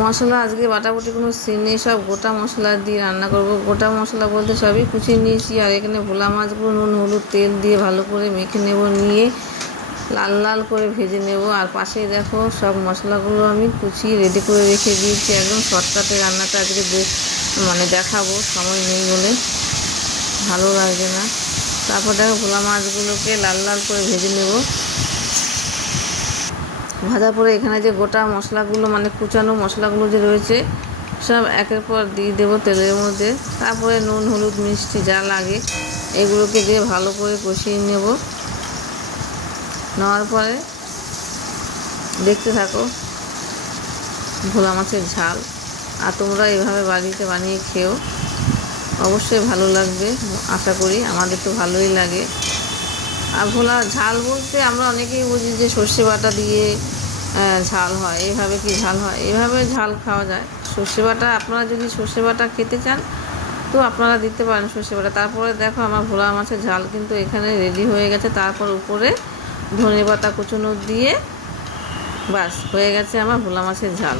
মশলা আজকে বাটাবাটি কোনো সিন নেই, সব গোটা মশলা দিয়ে রান্না করব। গোটা মশলা বলতে সবই কুচিয়ে নিয়েছি। আর এখানে ভোলা মাছগুলো নুন হলুদ তেল দিয়ে ভালো করে মেখে নেব, নিয়ে লাল লাল করে ভেজে নেব। আর পাশেই দেখো সব মশলাগুলো আমি কুচিয়ে রেডি করে রেখে দিয়েছি। একদম শর্টকাটে রান্নাটা আজকে দেখাবো, সময় নেই বলে ভালো লাগছে না। তারপর দেখো ভোলা মাছগুলোকে লাল লাল করে ভেজে নেব। ভাজার পরে এখানে যে গোটা মশলাগুলো কুচানো মশলাগুলো যে রয়েছে সব একের পর দিয়ে দেবো তেলের মধ্যে। তারপরে নুন হলুদ মিষ্টি যা লাগে এগুলোকে দিয়ে ভালো করে কষিয়ে নেব। নেওয়ার পরে দেখতে থাকো ভোলা মাছের ঝাল। আর তোমরা এভাবে বাড়িতে বানিয়ে খেও, অবশ্যই ভালো লাগবে। আশা করি আমাদের তো ভালোই লাগে। আর ভোলা ঝাল বলতে আমরা অনেকেই বুঝি যে সর্ষে বাটা দিয়ে ঝাল হয়। এইভাবে কি ঝাল হয়? এইভাবে ঝাল খাওয়া যায়। সর্ষে বাটা, আপনারা যদি সর্ষে বাটা খেতে চান তো আপনারা দিতে পারেন সর্ষে বাটা। তারপরে দেখো আমার ভোলা মাছের ঝাল কিন্তু এখানে রেডি হয়ে গেছে। তারপর উপরে ধনেপাতা কুচনো দিয়ে বাস হয়ে গেছে আমার ভোলা মাছের ঝাল।